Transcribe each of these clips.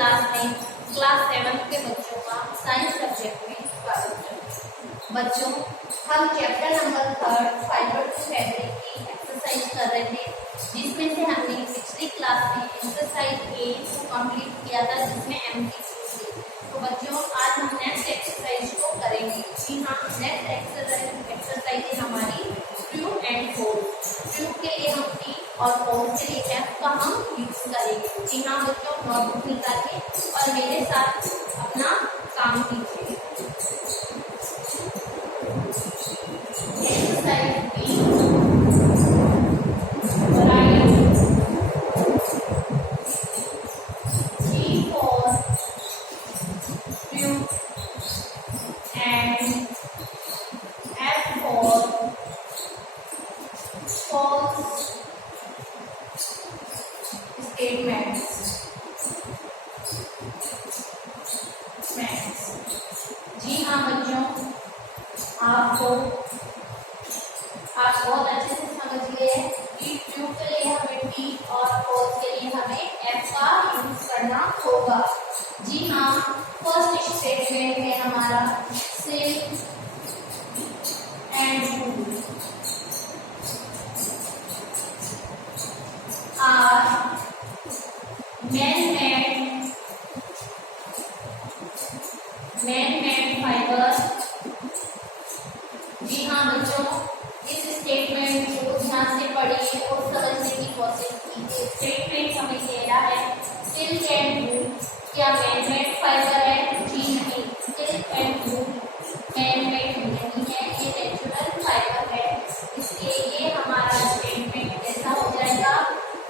Class में class 7 के बच्चों का साइंस सब्जेक्ट में स्वागत है। बच्चों, हम chapter number 3 fiber to fabric की एक्सरसाइज कर रहे थे, जिसमें से हमने पिछली क्लास में एक्सरसाइज ए को कंप्लीट किया था, जिसमें एमसीक्यू थी। तो बच्चों, आज हम नेक्स्ट एक्सरसाइज को करेंगे। जी हाँ, नेक्स्ट एक्सरसाइज है हमारी ट्रू एंड फॉल्स। ट्रू के लिए हम टी और फॉल्स के लिए एफ का हम यूज करेंगे। जी हाँ बच्चों, नोटबुक निकालिए और मेरे साथ अपना काम कीजिए। एक्सरसाइज बी, जी हाँ बच्चों, आप बहुत अच्छे से समझ गए कि ट्रू के लिए हमें टी और फॉल्स के लिए हमें एफ का यूज करना होगा। जी हाँ, फर्स्ट स्टेटमेंट है हमारा silk and wool are man-made fibre. जी हाँ बच्चों, इस स्टेटमेंट को ध्यान से पढ़िए और समझने की कोशिश कीजिए। स्टेटमेंट हमें कह रहा है सिल्क एंड वूल क्या मैन-मेड फाइबर है? जी नहीं, सिल्क एंड वूल मैन-मेड नहीं है, ये नेचुरल फाइबर है। इसलिए ये हमारा स्टेटमेंट कैसा हो जाएगा?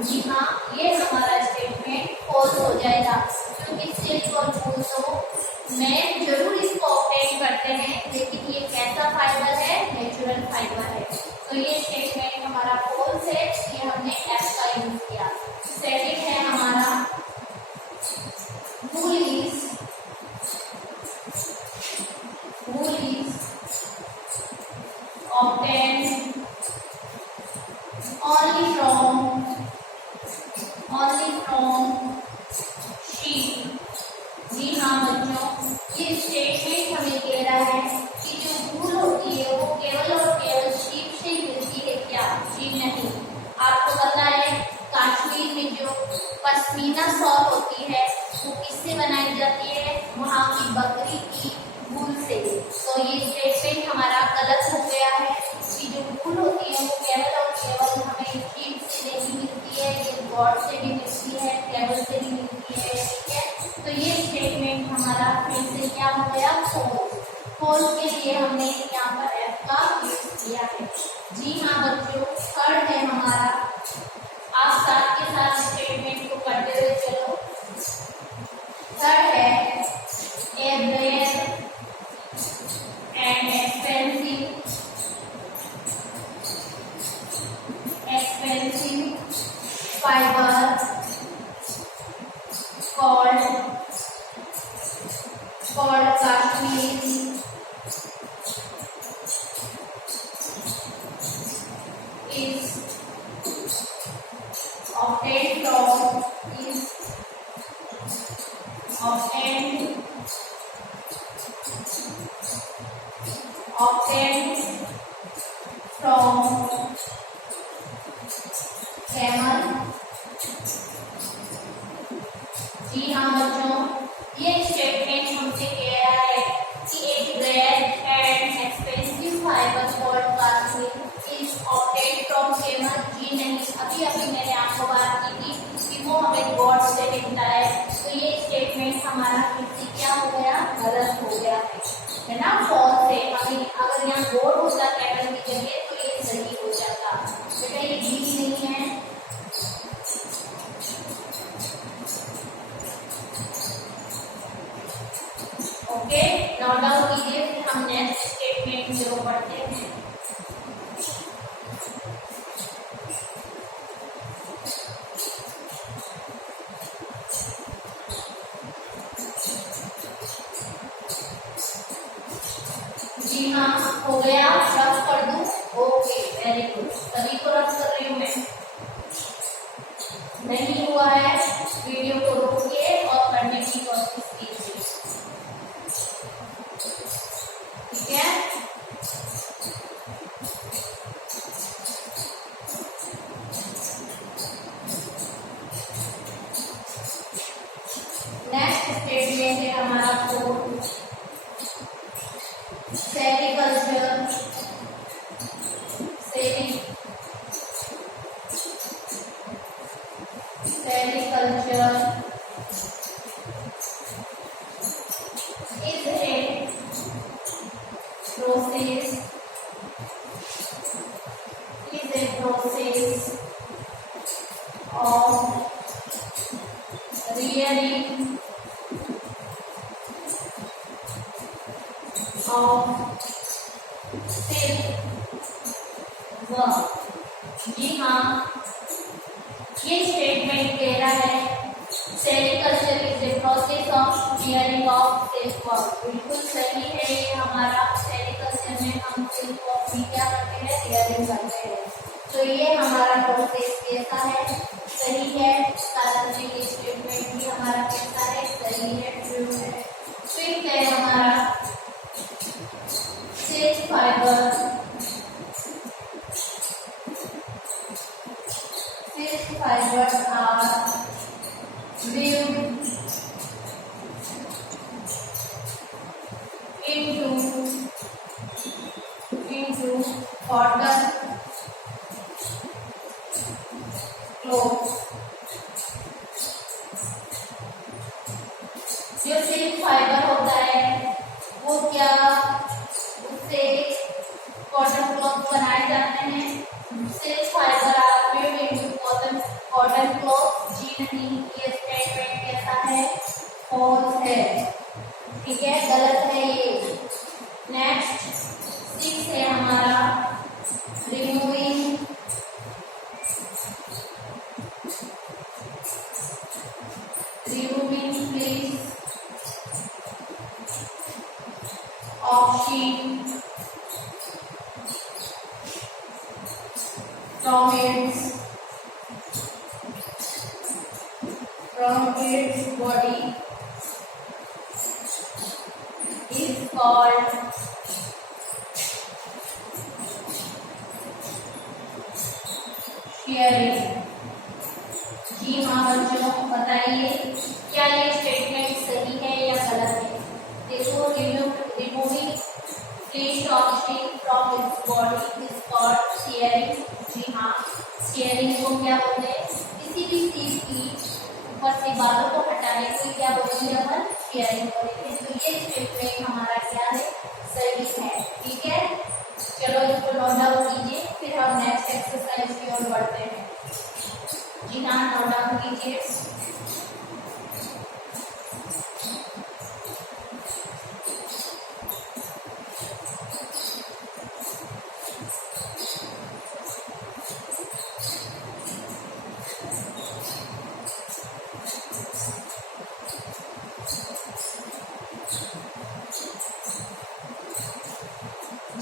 जी हाँ, ये हमारा स्टेटमेंट फॉल्स हो जाएगा, क्योंकि सिल्क और वूल तो मैन जरूर इसको ऑब्टेन करते हैं, लेकिन ये कैसा फाइबर है? नेचुरल फाइबर है। तो ये स्टेटमेंट हमारा फॉल्स है, इसलिए हमने एफ का यूज किया। सेकंड है हमारा वूल is obtain only from sheep। जी हाँ बच्चों, ये स्टेटमेंट हमें कह रहा है कि जो वूल होती है वो केवल और केवल शीप से ही मिलती है क्या? जी नहीं। आपको पता है कश्मीर में जो पश्मीना शॉल होती है वो किससे बनाई जाती है? वहाँ की बकरी की वूल से। तो ये स्टेटमेंट हमारा गलत हो गया है कि जो वूल होती है वो केवल और केवल हमें शीप से नहीं मिलती है, ये गॉड से भी मिलती है, टेबल से भी मिलती है। ठीक है, तो ये स्टेटमेंट हमारा फिर से क्या हो गया? फॉल्स। फॉल्स के लिए हमने यहाँ पर एफ का यूज किया है। जी हाँ बच्चों, थर्ड है हमारा, आप साथ के साथ स्टेटमेंट को करते हुए चलो। थर्ड है a rare and expensive fiber called Kashmir is obtained from camel। जी हाँ बच्चों, ये स्टेटमेंट हमसे कह रहा है कि एक rare and expensive fibre called cashmere is obtained from camel. जी नहीं, अभी मैंने आपको बात की थी कि वो हमें गॉड से मिलता है। तो ये स्टेटमेंट हमारा फिर से क्या हो गया? गलत हो गया है ना, फॉल्स है। अगर यहाँ गॉड होता कैमल की जगह तो ये सही हो जाता। बेटा ये जी नहीं है। ओके, नोट डाउन कीजिए, फिर हम नेक्स्ट स्टेटमेंट जो पढ़ते हैं। जी हाँ, हो गया, रफ कर दूं? ओके, वेरी गुड, सभी को रफ कर रही हूँ मैं। नहीं हुआ है वीडियो को रोकिए और करने ऑफ सिल्क वर्म। जी हाँ, ये स्टेटमेंट कह रहा है sericulture is a process of spearing of silk worm. बिल्कुल सही है ये हमारा। सेरिकल्चर में हम सिल्क वर्म की क्या करते हैं, स्पियरिंग करते हैं। तो ये हमारा प्रोसेस कैसा है, सही है। सार्वजनिक स्टेटमेंट भी हमारा कैसा है, सही है, ट्रू है। फिर है हमारा silk fiber, silk fibre are weaved into cotton cloth। जो सिल्क फाइबर होता है वो क्या, उससे कॉटन क्लॉथ बनाए जाते हैं। Silk fibre are weaved into cotton cloth. जी नहीं, ये स्टेटमेंट कैसा है, फॉल्स है, ठीक है, गलत है ये। नेक्स्ट 6 है हमारा removing please of sheet from its body is called shearing। जी हाँ बच्चों, बताइए क्या ये स्टेटमेंट सही है या गलत है। देखो, removing fleece of sheep from its body is called shearing। जी हाँ, shearing को क्या बोलते हैं, किसी भी चीज की ऊपर से बालों को हटाने को क्या बोलेंगे, अपन शेयरिंग बोलेंगे। तो ये स्टेटमेंट हमारा क्या है, सही है, ठीक है। चलो इसको नोट डाउन कीजिए, फिर हम नेक्स्ट एक्सरसाइज की ओर बढ़ते हैं। जी हाँ, नोट डाउन कीजिए।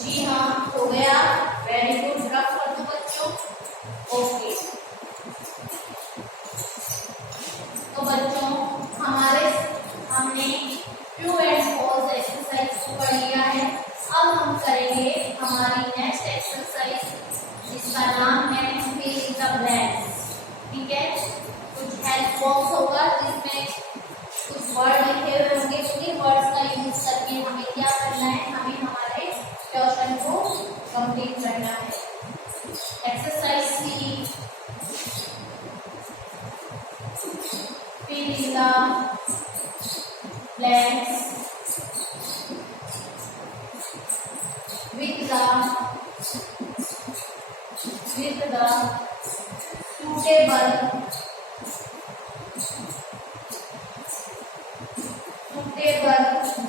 जी हाँ, हो गया, वेरी गुड, रफ कर दो बच्चों। ओके, तो बच्चों हमने ट्रू एंड फॉल्स एक्सरसाइज को पढ़ लिया है। अब हम करेंगे हमारी नेक्स्ट एक्सरसाइज, जिसका नाम है फिल इन द ब्लैंक्स। ठीक है, कुछ हेल्प बॉक्स होगा जिसमें कुछ वर्ड लिखे हुए होंगे। उन्हीं वर्ड्स का यूज करके हमें क्या करना है, हमें हमारे क्वेश्चन को कंप्लीट करना है। Exercise C, fill in the blanks with the suitable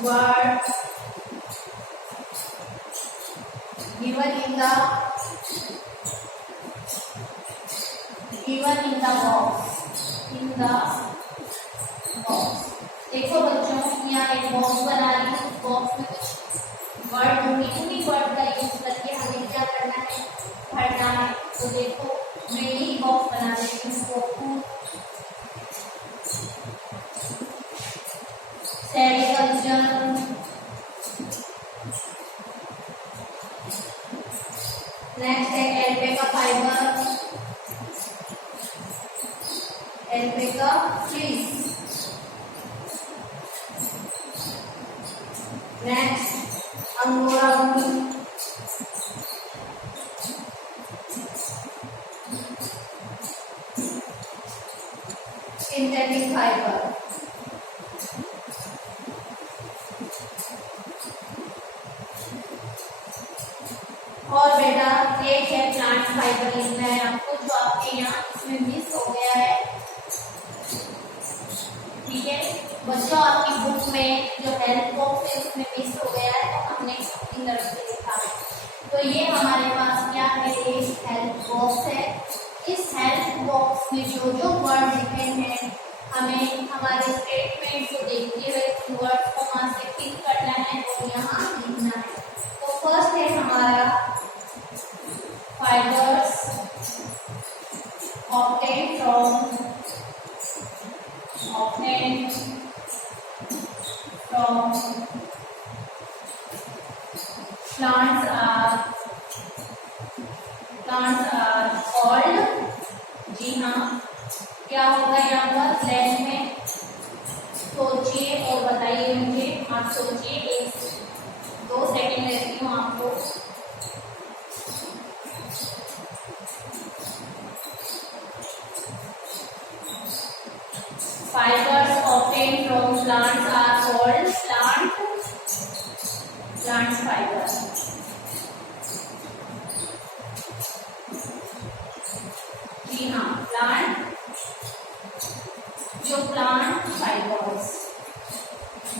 word given in the box। देखो बच्चों, यहाँ एक बॉक्स बना ली, उस बॉक्स में कुछ वर्ड होंगे, उन्हीं वर्ड का यूज करके हमें क्या करना है, भरना है। तो देखो, मैं यही बॉक्स बना देती हूँ। सेरिकल्चर, नेक्स्ट है एल्पेका फाइबर, एल्पेका फ्लीस। नेक्स्ट अंगोरा ऊन, सिंथेटिक फाइबर। और बेटा एक है प्लांट फाइबर लिखना है आपको, जो आपके यहाँ इसमें मिस हो गया है। ठीक है बच्चों, आपकी बुक में जो हेल्प बॉक्स है उसमें मिस हो गया है, तो हमने अपनी तरफ से लिखा है। तो ये हमारे पास क्या है, एक हेल्प बॉक्स है। इस हेल्प बॉक्स में जो जो वर्ड लिखे हैं हमें हमारे स्टेटमेंट को देखते हुए उन वर्ड्स को वहां से पिक करना है और यहाँ लिखना है। तो फर्स्ट है हमारा fibres obtained from plants are called, जी हाँ, क्या होगा यहाँ पर प्लांट में, सोचिए और बताइए मुझे। आप सोचिए, एक 2 सेकंड लेती हूँ आपको। Fibers obtained from plants are called plant fibers. जी हाँ, प्लांट फाइबर्स,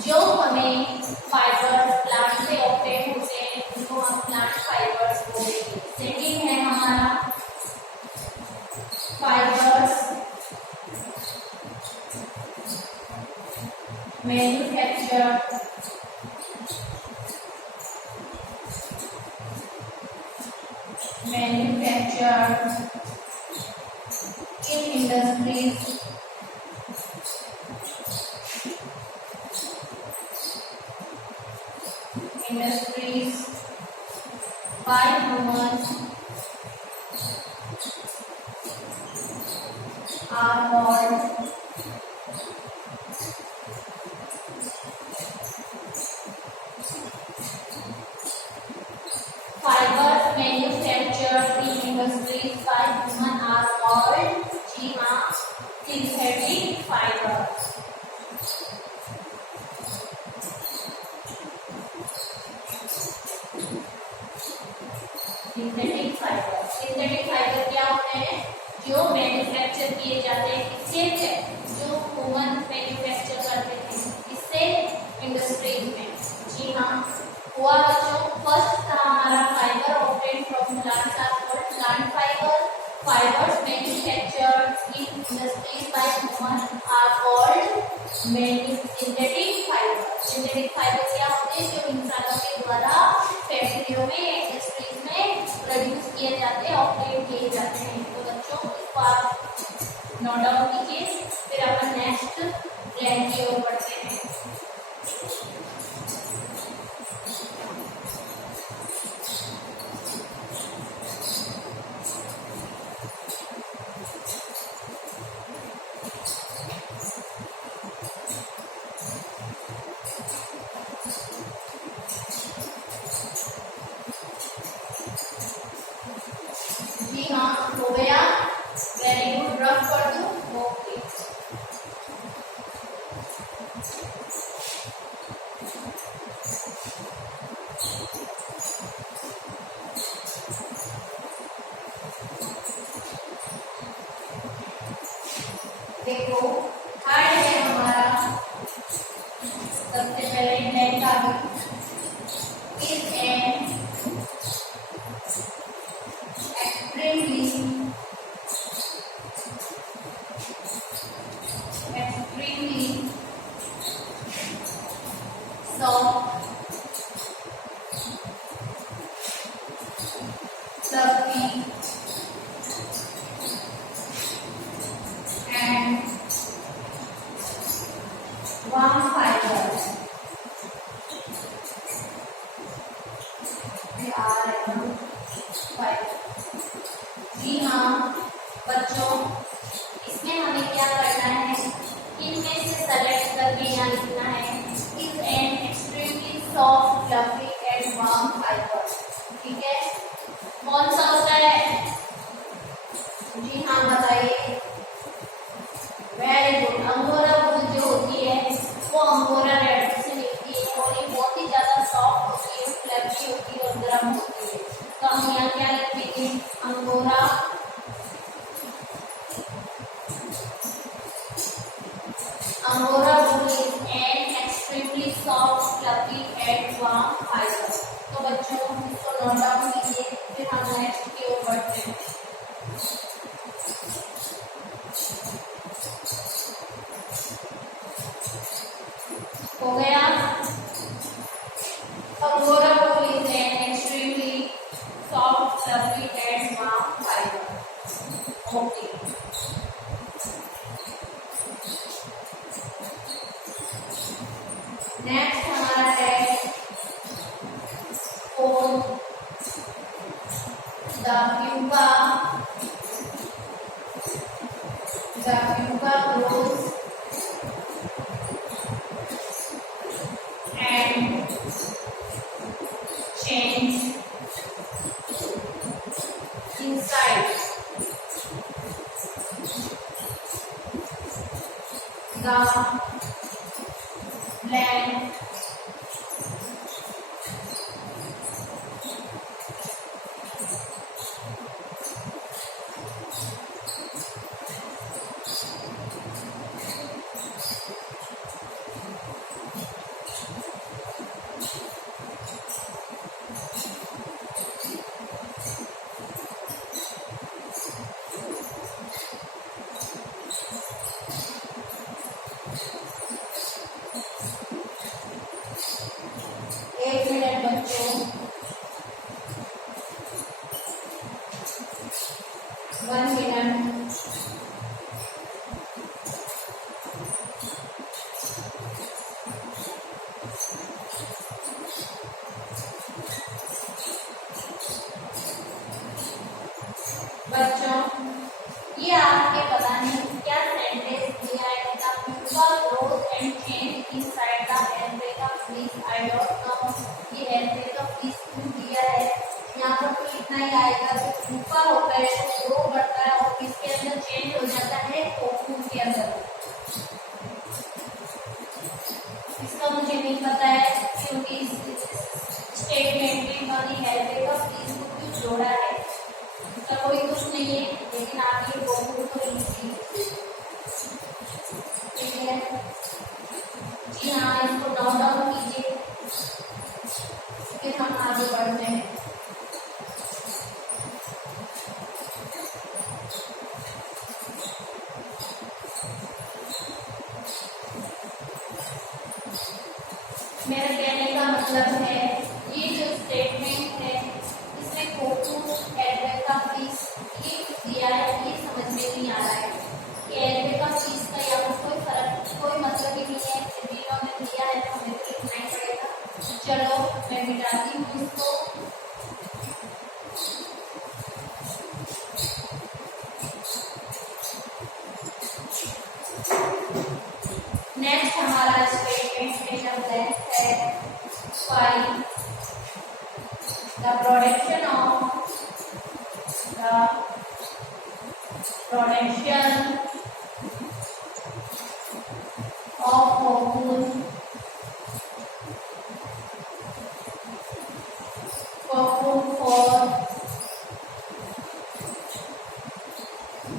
जो हमें फाइबर्स प्लांट से ऑब्टेन होते हैं उनको हम प्लांट फाइबर्स बोलेंगे। सेकंड है हमारा fibres manufactured in industries by humans are called fibers manufactured in industries by humans are called, जी हाँ, synthetic fibers। सिंथेटिक फाइबर क्या होते हैं, जो मैन्युफैक्चर किए जाते हैं, किससे, जो ह्यूमन मैन्युफैक्चर करते हैं, इससे इंडस्ट्रीज में। जी हाँ, हुआ बच्चों। फर्स्ट था हमारा fiber obtain from plants are called plant fiber. Fibers manufactured in industries by human are called synthetic fiber. Synthetic fiber क्या होते हैं, जो इंसानों के द्वारा फैक्ट्रियों में, इंडस्ट्रीज में प्रोड्यूस किए जाते हैं, ऑपरेट किए जाते हैं। तो बच्चों इसको आप नोट डाउन कीजिए, फिर अपन नेक्स्ट प्लान की ओर बढ़ते हैं। जी हाँ, हो गया, वेरी गुड। रफ कर दूं, ओके। देखो, थर्ड है हमारा, सबसे पहले नेट आ गई, is an extremely soft, fluffy and warm fiber. They are fiber. जी हाँ बच्चों, इसमें हमें क्या करना है, इनमें से सेलेक्ट करके यहाँ लिखना है, is an extremely soft fluffy and warm fibre. ठीक है, कौन सा होता है, जी हाँ बताइए। वेरी गुड, अंगोरा वूल जो होती है वो अंगोरा रेड से निकलती है और ये बहुत ही ज्यादा सॉफ्ट होती है, फ्लफी होती है और गर्म होती है। तो हम यहाँ क्या लिखेंगे, angora wool is an extremely soft, fluffy and warm fiber. Next हमारा है four the pupa grows and change inside the land एक मिनट बच्चों 1 मिनट बच्चों ये आपके पता नहीं क्या सेंटेंस दिया है the people grows and change inside the health of fish I don't know ये हेल्थ ऑफ फिश क्यों दिया है यहाँ पर तो इतना ही आएगा जो पीपा होता है वो ग्रो करता है और किसके अंदर चेंज हो जाता है कोकून के अंदर इसका मुझे नहीं पता है क्योंकि इस स्टेटमेंट में मैंने हेल्थ ऑफ फिश को क्यों जोड़ा है इसका कोई कुछ नहीं है लेकिन आप ये कोकून को लीजिए ठीक है जी हाँ इसको नोट डाउन कीजिए फिर हम आगे बढ़ते हैं मेरा कहने का मतलब है ये जो स्टेटमेंट है इसमें कोकून एडवे का पीस ये दिया है ये समझ में नहीं आ रहा है कि एडवे का पीस का यहाँ पर कोई फर्क कोई मतलब ही नहीं है कि तीनों ने दिया है तो हमें तो लिखना ही पड़ेगा चलो मैं मिटाती हूँ इसको नेक्स्ट हमारा स्टेटमेंट है 5 the production of cocoon for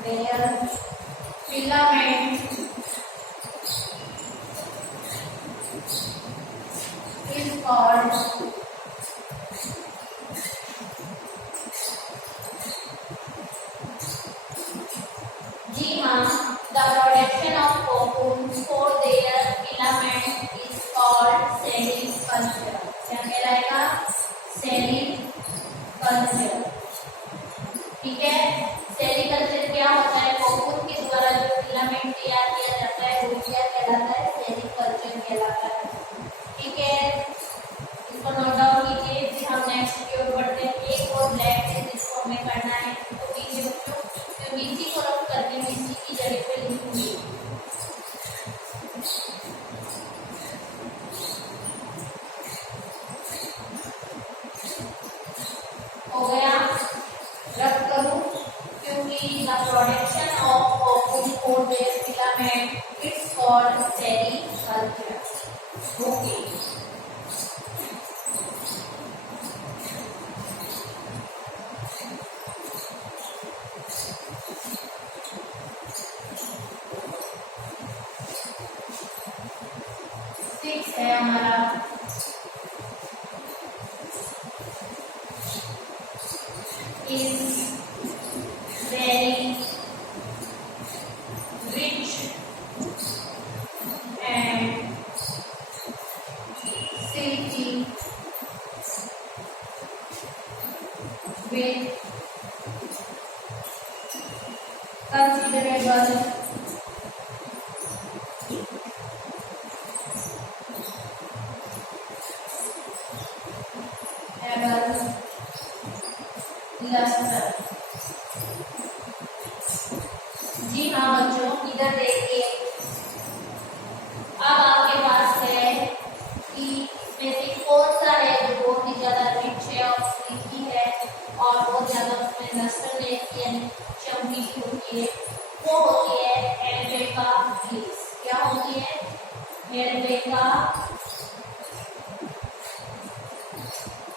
their filament is called जी हाँ the production of cocoon for their filament is called sericulture क्या कहलाएगा सेरीकल्चर ठीक है सेरीकल्चर क्या होता है कोकून के द्वारा जो फिलामेंट तैयार किया जाता है वो क्या कहलाता है सेरीकल्चर कहलाता है ठीक है इसको नोट डाउन कीजिए फिर हम नेक्स्ट की ओर बढ़ते हैं एक और ब्लैक है जिसको हमें करना है तो कीजिए बच्चों तो बीसी को रख करके मैं इसी की जगह पे लिखूंगी हो गया रख करूं क्योंकि the production of cocoon for their filament it's called sericulture okay six है हमारा is very rich and silky with considerable lustre. जी हाँ बच्चों, इधर देखिए, अब आपके पास है कि इसमें से कौन सा है जो बहुत ही ज्यादा रिच है और स्टिकी है और बहुत ज्यादा उसमें लस्टरनेस यानी चमकीली होती है। वो होती है एल्पेका फ्लीस। क्या होती है? Alpaca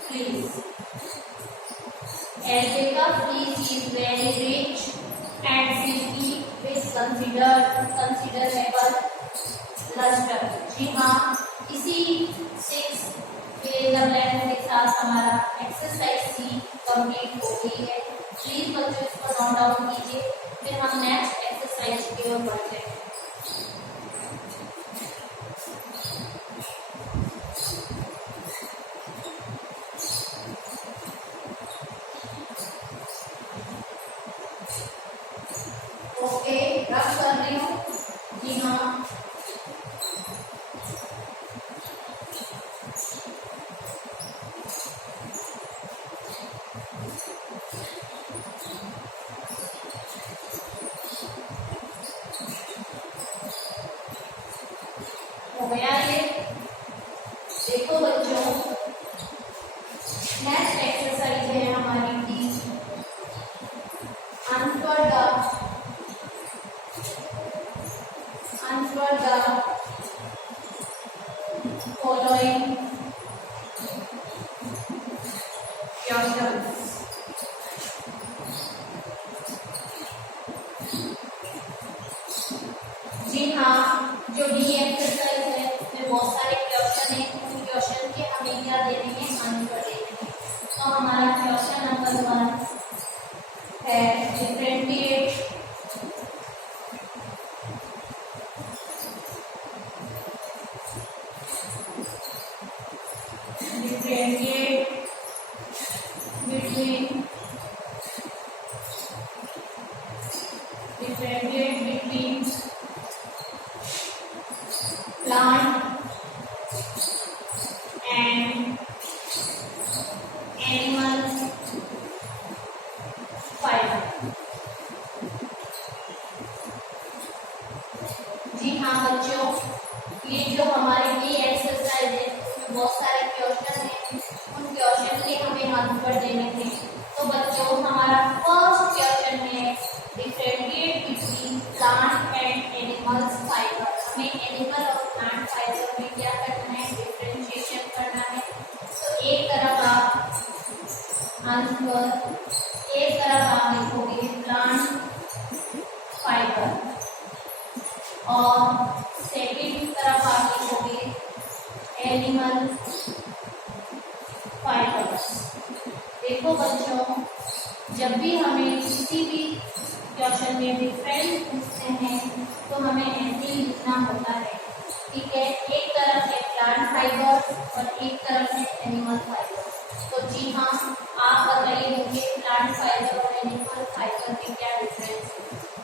fleece. Alpaca fleece is very rich and silky with considerable luster। जी हाँ, इसी 6 इरेजर ब्लेड के साथ हमारा एक्सरसाइज सी कंप्लीट हो गई है। प्लीज बच्चों इसको नोट डाउन कीजिए, फिर हम नेक्स्ट एक्सरसाइज की ओर बढ़ते हैं। ओके, रब कर रही हूँ। जी हाँ, हो गया ये। देखो बच्चों, नेक्स्ट एक्सरसाइज है हमारी की आंसर द फॉलोइंग क्वेश्चंस। जी हाँ, जो डी एक्सरसाइज है उसमें बहुत सारे क्वेश्चन है। उन क्वेश्चन के हमें क्या देने हैं? आंसर देने हैं। तो हमारा क्वेश्चन नंबर 1 है differentiate between plant and animal fiber। जी हाँ बच्चों, ये जो हमारी ये एक्सरसाइज है उसमें बहुत सारे क्वेश्चन हैं। उन क्वेश्चन के हमें आंसर देने थे। तो बच्चों, हमारा फर्स्ट क्वेश्चन है differentiate between plant and animals fibre. हमें एनिमल और प्लांट फाइबर में क्या करना है? डिफरेंशिएशन करना है। तो एक तरफ आप आंसर, एक तरफ आप लिखोगे प्लांट फाइबर और सेकंड तरफ आप लिखोगे एनिमल फाइबर्स। देखो बच्चों, जब भी हमें किसी भी क्वेश्चन में डिफरेंस पूछते हैं तो हमें ऐसे ही लिखना होता है। ठीक है, एक तरफ है प्लांट फाइबर और एक तरफ है एनिमल फाइबर। तो जी हाँ, आप बताइए मुझे प्लांट फाइबर और एनिमल फाइबर में क्या डिफरेंस है?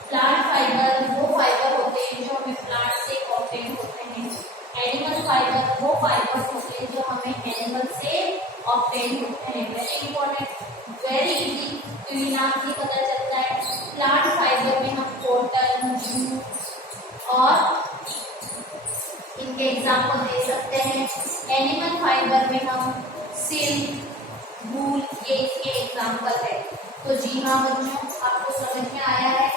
प्लांट फाइबर वो फाइबर होते हैं जो हमें प्लांट से ऑब्टेन होते हैं। एनिमल फाइबर वो फाइबर होते हैं जो हमें एनिमल से ऑब्टेन होते हैं। वेरी इंपॉर्टेंट, वेरी इजी, क्योंकि नाम से पता चलता है। प्लांट फाइबर में हम कॉटन, जूट और इनके एग्जाम्पल दे सकते हैं। एनिमल फाइबर में हम सिल्क, वूल, ये इसके एग्जाम्पल है। तो जी हाँ बच्चों, आपको समझ में आया है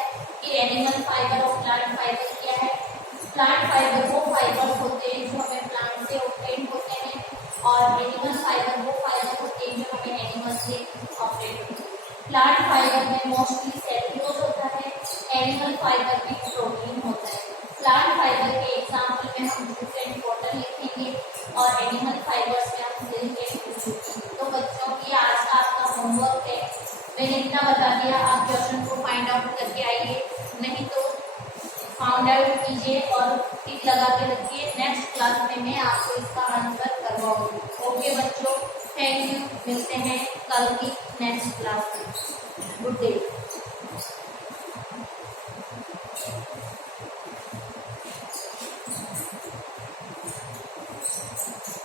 कि एनिमल फाइबर और प्लांट फाइबर क्या है। प्लांट फाइबर वो फाइबर्स होते हैं जो हमें प्लांट से ऑब्टेन होते हैं और एनिमल फाइबर वो फाइबर होते हैं जो हमें एनिमल से ऑब्टेन होते हैं। प्लांट फाइबर में मोस्टली सेल्यूलोज होता है, एनिमल फाइबर में प्रोटीन होता है। प्लांट फाइबर के एग्जाम्पल में हम जूट एंड कॉटन लिखेंगे और एनिमल फाइबर्स में हम सिल्क एंड जूट। तो बच्चों, ये आज का आपका होमवर्क है। मैंने इतना बता दिया, आप क्वेश्चन को फाइंड आउट करके आइए, नहीं तो फाउंड आउट कीजिए और टिक लगा के रखिए। नेक्स्ट क्लास में मैं आपको इसका आंसर करवाऊंगी। ओके बच्चों, थैंक यू। मिलते हैं कल की नेक्स्ट क्लास में। Good day.